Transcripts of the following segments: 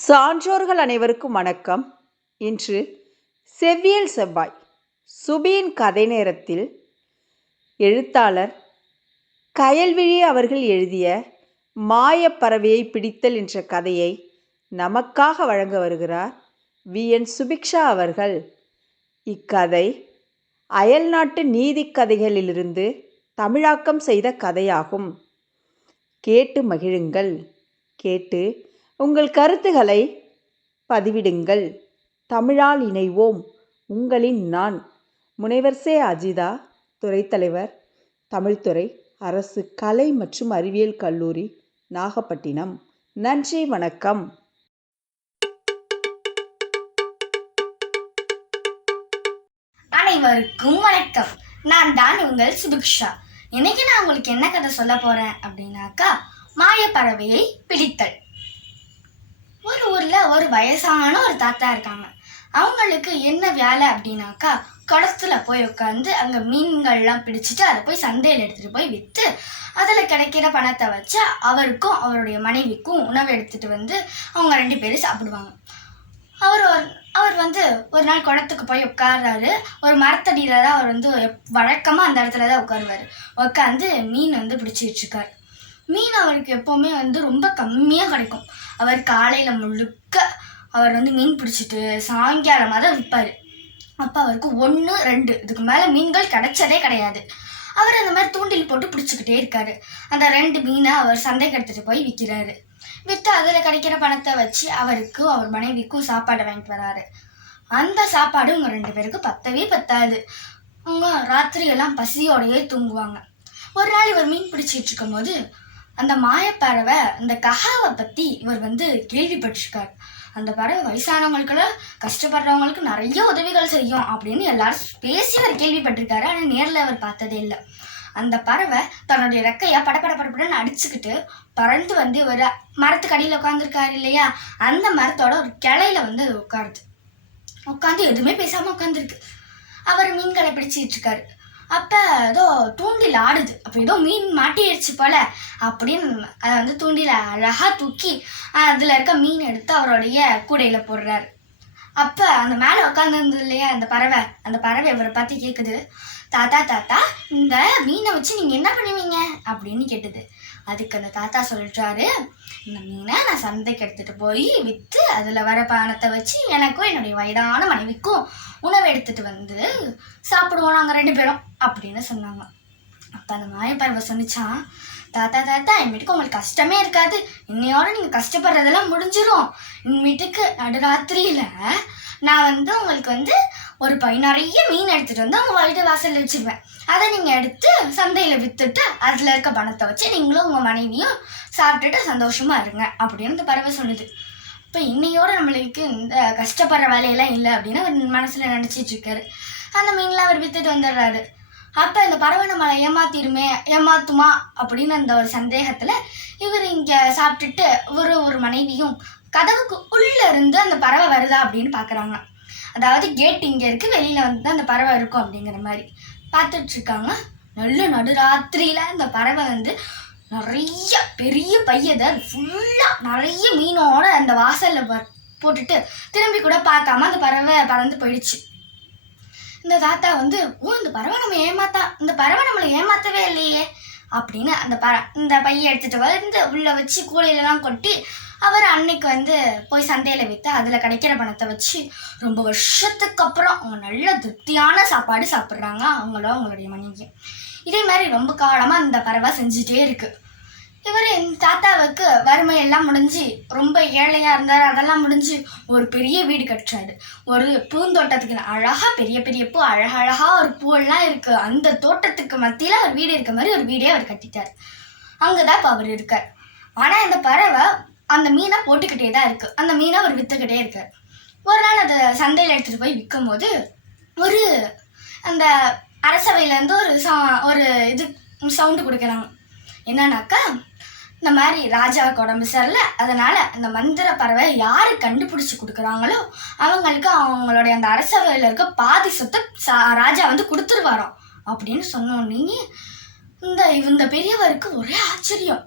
சான்றோர்கள் அனைவருக்கும் வணக்கம். இன்று செவ்வியல் செவ்வாய் சுபியின் கதை நேரத்தில் எழுத்தாளர் கயல்விழி அவர்கள் எழுதிய மாயப்பறவையை பிடித்தல் என்ற கதையை நமக்காக வழங்க வருகிறார் வி. என். சுபிக்ஷா அவர்கள். இக்கதை அயல்நாட்டு நீதிக் கதைகளிலிருந்து தமிழாக்கம் செய்த கதையாகும். கேட்டு மகிழுங்கள். கேட்டு உங்கள் கருத்துகளை பதிவிடுங்கள். தமிழால் இணைவோம். உங்களின் நான் முனைவர் சே. அஜிதா துறைத்தலைவர் தமிழ்துறை அரசு கலை மற்றும் அறிவியல் கல்லூரி நாகப்பட்டினம். நன்றி வணக்கம். அனைவருக்கும் வணக்கம். நான் தான் உங்கள் சுபிக்ஷா. இன்னைக்கு நான் உங்களுக்கு என்ன கதை சொல்ல போறேன் அப்படின்னாக்கா மாயப்பறவையை பிடித்தல். ஒரு ஊர்ல ஒரு வயசான ஒரு தாத்தா இருக்காங்க. அவங்களுக்கு என்ன வேலை அப்படின்னாக்கா குளத்துல போய் உட்காந்து அங்க மீன்கள்லாம் பிடிச்சிட்டு அதை போய் சந்தையில் எடுத்துட்டு போய் விற்று அதில் கிடைக்கிற பணத்தை வச்சு அவருக்கும் அவருடைய மனைவிக்கும் உணவு எடுத்துட்டு வந்து அவங்க ரெண்டு பேரும் சாப்பிடுவாங்க. அவர் ஒரு அவர் வந்து ஒரு நாள் குளத்துக்கு போய் உட்கார்றாரு. ஒரு மரத்தடியில தான் அவர் வந்து வழக்கமாக அந்த இடத்துல தான் உட்காருவார். உட்காந்து மீன் வந்து பிடிச்சிட்டு இருக்காரு. மீன் அவருக்கு எப்போவுமே வந்து ரொம்ப கம்மியாக கிடைக்கும். அவர் காலையில் முழுக்க அவர் வந்து மீன் பிடிச்சிட்டு சாயங்காலமாக தான் விற்பார் அப்போ அவருக்கு ஒன்று ரெண்டு இதுக்கு மேலே மீன்கள் கிடைச்சதே கிடையாது. அவர் அந்த மாதிரி தூண்டில் போட்டு பிடிச்சிக்கிட்டே இருக்காரு. அந்த ரெண்டு மீனை அவர் சந்தைக்கு எடுத்துகிட்டு போய் விற்கிறாரு விற்று அதில் கிடைக்கிற பணத்தை வச்சு அவருக்கும் அவர் மனைவிக்கும் சாப்பாடு வாங்கிட்டு வராரு. அந்த சாப்பாடு உங்க ரெண்டு பேருக்கு பத்தவே பத்தாது. அவங்க ராத்திரியெல்லாம் பசியோடையே தூங்குவாங்க. ஒரு நாள் இவர் மீன் பிடிச்சிட்டு இருக்கும்போது அந்த மாயப்பறவை அந்த கஹாவை பற்றி இவர் வந்து கேள்விப்பட்டிருக்கார். அந்த பறவை வயசானவங்களுக்குலாம் கஷ்டப்படுறவங்களுக்கு நிறைய உதவிகள் செய்யும் அப்படின்னு எல்லாரும் பேசி அவர் கேள்விப்பட்டிருக்காரு. ஆனால் நேரில் அவர் பார்த்ததே இல்லை. அந்த பறவை தன்னுடைய ரெக்கையை படபட படபடன்னு அடிச்சுக்கிட்டு பறந்து வந்து ஒரு மரத்துக்கு அடியில் உட்காந்துருக்காரு இல்லையா? அந்த மரத்தோட ஒரு கிளையில வந்து அது உட்காருது. உட்காந்து எதுவுமே பேசாமல் உட்காந்துருக்கு அவர் மீன்களை பிடிச்சிட்டு இருக்காரு. அப்ப ஏதோ தூண்டில் ஆடுது. அப்ப ஏதோ மீன் மாட்டிடுச்சு போல அப்படின்னு அதை வந்து தூண்டில அழகா தூக்கி அதுல இருக்க மீன் எடுத்து அவருடைய கூடையில போடுறாரு. அப்ப அந்த மேல உட்காந்துருந்தது இல்லையா அந்த பறவை? அந்த பறவை இவரை பார்த்து கேக்குது. தாத்தா தாத்தா இந்த மீனை வச்சு நீங்க என்ன பண்ணுவீங்க? அப்படின்னு கேட்டது. அதுக்கு அந்த தாத்தா சொல்றாரு இந்த மீனை நான் சந்தைக்கு எடுத்துகிட்டு போய் விற்று அதில் வர பணத்தை வச்சு எனக்கும் என்னுடைய வயதான மனைவிக்கும் உணவு எடுத்துகிட்டு வந்து சாப்பிடுவோம் நாங்கள் ரெண்டு பேரும் அப்படின்னு சொன்னாங்க. அப்போ அந்த மாயப்பறவை சொன்னிச்சான் தாத்தா தாத்தா என் வீட்டுக்கு உங்களுக்கு கஷ்டமே இருக்காது. இன்னையோட நீங்கள் கஷ்டப்படுறதெல்லாம் முடிஞ்சிடும் இனிமேட்டுக்கு வீட்டுக்கு நடுராத்திரியில் நான் வந்து உங்களுக்கு வந்து ஒரு பை நிறைய மீன் எடுத்துட்டு வந்து உங்க வீட்டு வாசல்ல வச்சிருவேன். அதை நீங்க எடுத்து சந்தையில வித்துட்டு அதுல இருக்க பணத்தை வச்சு நீங்களும் உங்க மனைவியும் சாப்பிட்டுட்டு சந்தோஷமா இருங்க அப்படின்னு இந்த பறவை சொல்லுது. இப்போ இன்னையோட நம்மளுக்கு இந்த கஷ்டப்படுற வேலையெல்லாம் இல்லை அப்படின்னு அவர் மனசுல நினைச்சிட்டு இருக்காரு. அந்த மீன்லாம் அவர் வித்துட்டு வந்துடுறாரு. அப்ப இந்த பறவை நம்மளை ஏமாத்திருமே ஏமாத்துமா அப்படின்னு அந்த ஒரு சந்தேகத்துல இவர் இங்க சாப்பிட்டுட்டு ஒரு ஒரு மனைவியும் கதவுக்கு உள்ள இருந்து அந்த பறவை வருதா அப்படின்னு பாக்குறாங்க. அதாவது கேட் இங்க இருக்கு வெளியில வந்து அந்த பறவை இருக்கும் அப்படிங்கிற மாதிரி பார்த்துட்டு இருக்காங்க. நல்ல நடுராத்திரியில அந்த பறவை வந்து நிறைய பெரிய பையதை ஃபுல்லா நிறைய மீனோட அந்த வாசல்ல போட்டுட்டு திரும்பி கூட பார்க்காம அந்த பறவை பறந்து போயிடுச்சு. இந்த தாத்தா வந்து ஓ இந்த பறவை நம்ம ஏமாத்தா இந்த பறவை நம்மளை ஏமாத்தவே இல்லையே. அப்படின்னு அந்த பற இந்த பையை எடுத்துகிட்டு வந்து உள்ளே வச்சு கூலையிலலாம் கொட்டி அவர் அன்னைக்கு வந்து போய் சந்தையில் விற்று அதில் கிடைக்கிற பணத்தை வச்சு ரொம்ப வருஷத்துக்கு அப்புறம் அவங்க நல்ல திருப்தியான சாப்பாடு சாப்பிட்றாங்க அவங்களும் அவங்களுடைய மனைவி இதே மாதிரி ரொம்ப காலமாக அந்த பறவை செஞ்சுட்டே இருக்குது இவர் என் தாத்தாவுக்கு வறுமை எல்லாம் முடிஞ்சு ரொம்ப ஏழையா இருந்தார். அதெல்லாம் முடிஞ்சு ஒரு பெரிய வீடு கட்டுறாரு. ஒரு பூந்தோட்டத்துக்கு அழகா பெரிய பெரிய பூ அழகழகா ஒரு பூவெல்லாம் இருக்கு. அந்த தோட்டத்துக்கு மத்தியில ஒரு வீடு இருக்க மாதிரி ஒரு வீடே அவர் கட்டிட்டார். அங்கதான் இப்ப அவர் இருக்கார். ஆனா இந்த பறவை அந்த மீனை போட்டுக்கிட்டே தான் இருக்கு. அந்த மீனை அவர் வித்துக்கிட்டே இருக்கார். ஒரு நாள் அதை சந்தையில் எடுத்துட்டு போய் விற்கும் போது ஒரு அந்த அரசவையில இருந்து ஒரு சா- ஒரு இது சவுண்டு கொடுக்குறாங்க. என்னன்னாக்கா இந்த மாதிரி ராஜாவுக்கு உடம்பு சரியில்ல அதனால அந்த மந்திர பறவை யார் கண்டுபிடிச்சி கொடுக்குறாங்களோ அவங்களுக்கு அவங்களுடைய அந்த அரசவையில் இருக்க பாதி சொத்தை சா- ராஜா வந்து கொடுத்துருவாராம் அப்படின்னு சொன்னோன்னே இந்த இந்த பெரியவருக்கு ஒரே ஆச்சரியம்.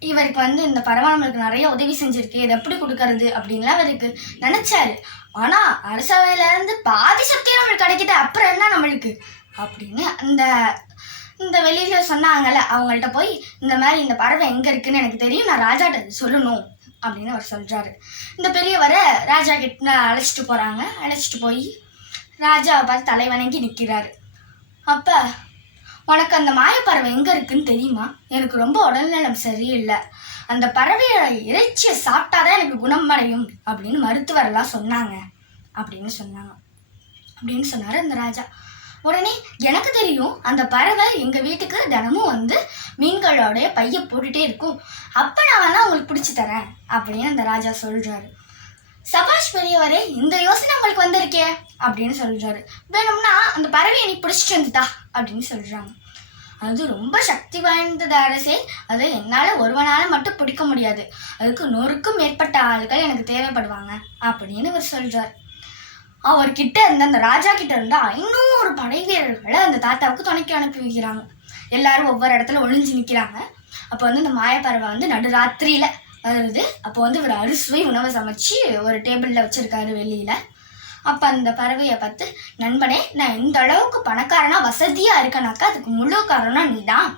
இவருக்கு வந்து இந்த பறவை நம்மளுக்கு நிறைய உதவி செஞ்சிருக்கு இதை எப்படி கொடுக்கறது அப்படின்லாம் அவருக்கு நினச்சாரு. ஆனால் அரசவையிலேருந்து பாதி சக்தியும் நம்மளுக்கு கிடைக்கிது அப்புறம் என்ன நம்மளுக்கு? அப்படின்னு அந்த இந்த வெளியில சொன்னாங்கல்ல அவங்கள்ட்ட போய் இந்த மாதிரி இந்த பறவை எங்க இருக்குன்னு எனக்கு தெரியும் நான் ராஜாட்ட சொல்லணும் அப்படின்னு அவர் சொல்றாரு. இந்த பெரியவரை ராஜா கிட்ட அழைச்சிட்டு போறாங்க. அழைச்சிட்டு போய் ராஜாவை பார்த்து தலை வணங்கி நிற்கிறாரு அப்ப உனக்கு அந்த மாயப்பறவை எங்க இருக்குன்னு தெரியுமா? எனக்கு ரொம்ப உடல்நலம் சரியில்லை. அந்த பறவையோட இறைச்சியை சாப்பிட்டாதான் எனக்கு குணமடையும் அப்படின்னு மருத்துவரெல்லாம் சொன்னாங்க. அப்படின்னு சொன்னாங்க. அப்படின்னு சொன்னாரு அந்த ராஜா. உடனே எனக்கு தெரியும் அந்த பறவை எங்கள் வீட்டுக்கு தினமும் வந்து மீன்களோடைய பைய போட்டுகிட்டே இருக்கும். அப்போ நான் வேணா உங்களுக்கு பிடிச்சி தரேன் அப்படின்னு அந்த ராஜா சொல்கிறாரு சபாஷ் பெரியவரே இந்த யோசனை உங்களுக்கு வந்திருக்கே அப்படின்னு சொல்கிறாரு வேணும்னா அந்த பறவையை நீ பிடிச்சிட்டு வந்துட்டா அப்படின்னு சொல்கிறாங்க அது ரொம்ப சக்தி வாய்ந்தது அரசே அதை என்னால் ஒருவனால மட்டும் பிடிக்க முடியாது. அதுக்கு நூறுக்கும் மேற்பட்ட ஆள்கள் எனக்கு தேவைப்படுவாங்க அப்படின்னு அவர் சொல்கிறார் அவர்கிட்ட இருந்த அந்த ராஜா கிட்ட இருந்த ஐநூறு படை வீரர்களை அந்த தாத்தாவுக்கு துணைக்கு அனுப்பி வைக்கிறாங்க. எல்லாரும் ஒவ்வொரு இடத்துல ஒளிஞ்சு நிற்கிறாங்க அப்போ வந்து இந்த மாயப்பறவை வந்து நடுராத்திரியில வருது. அப்போ வந்து ஒரு அறுசுவை உணவை சமைச்சு ஒரு டேபிளில் வச்சிருக்காரு வெளியில. அப்போ அந்த பறவையை பார்த்து நண்பனே நான் இந்த அளவுக்கு பணக்காரனா வசதியாக இருக்கனாக்கா அதுக்கு முழு காரணம் நீதான்.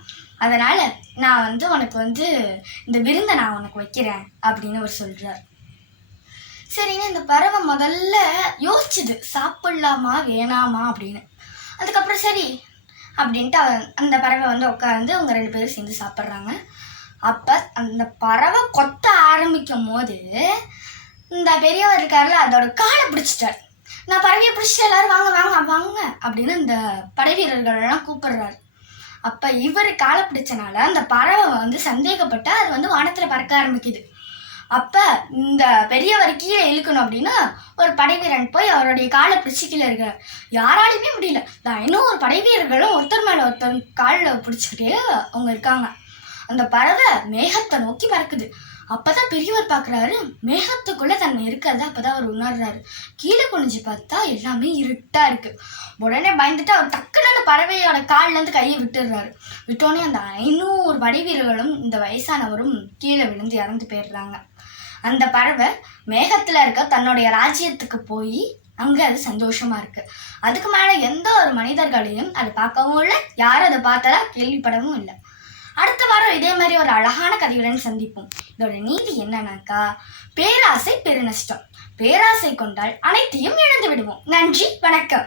அதனால் நான் வந்து உனக்கு வந்து இந்த விருந்தை நான் உனக்கு வைக்கிறேன். அப்படின்னு அவர் சொல்கிறார் சரின்னு இந்த பறவை முதல்ல யோசிச்சுது சாப்பிடலாமா வேணாமா? அப்படின்னு. அதுக்கப்புறம் சரி அப்படின்ட்டு அந்த பறவை வந்து உட்காந்து அவங்க ரெண்டு பேரும் சேர்ந்து சாப்பிட்றாங்க. அப்போ அந்த பறவை கொத்த ஆரம்பிக்கும் போது இந்த பெரியவர் இருக்கார்ல அதோட காலை பிடிச்சிட்டார். நான் பறவையை பிடிச்சிட்டு எல்லாரும் வாங்க வாங்க வாங்க அப்படின்னு இந்த படை வீரர்களெல்லாம் கூப்பிடுறாரு. அப்போ இவர் காலை பிடிச்சனால அந்த பறவை வந்து சந்தேகப்பட்டு அது வந்து வானத்தில் பறக்க ஆரம்பிக்குது. அப்ப இந்த பெரியவர் கீழே இழுக்கணும் அப்படின்னு ஒரு படை வீரன் போய் அவருடைய காலை பிடிச்சி கீழே இருக்கார் யாராலையுமே முடியல. இன்னும் ஐநூறு படைவீரர்களும் ஒருத்தர் மேல ஒருத்தர் காலில் பிடிச்சிக்கிட்டே அவங்க இருக்காங்க. அந்த பறவை மேகத்தை நோக்கி பறக்குது. அப்பதான் பெரியவர் பார்க்குறாரு மேகத்துக்குள்ள தன்னை இருக்கிறத அப்பதான் அவர் உணர்றாரு. கீழே குனிஞ்சு பார்த்தா எல்லாமே இருட்டா இருக்கு. உடனே பயந்துட்டு அவர் டக்குன்னு அந்த பறவையோட கால்ல இருந்து கையை விட்டுடுறாரு. விட்டோடனே அந்த ஐநூறு படை வீரர்களும் இந்த வயசானவரும் கீழே விழுந்து இறந்து போயிடுறாங்க. அந்த பறவை மேகத்தில் இருக்க தன்னுடைய ராஜ்யத்துக்கு போய் அங்கே அது சந்தோஷமா இருக்கு. அதுக்கு மேலே எந்த ஒரு மனிதர்களையும் அது பார்க்கவும் இல்லை யாரும் அதை பார்த்ததா கேள்விப்படவும் இல்லை. அடுத்த வாரம் இதே மாதிரி ஒரு அழகான கதையுடன் சந்திப்போம். இதோட நீதி என்னன்னாக்கா பேராசை பெருநஷ்டம். பேராசை கொண்டால் அனைத்தையும் இழந்து விடுவோம். நன்றி வணக்கம்.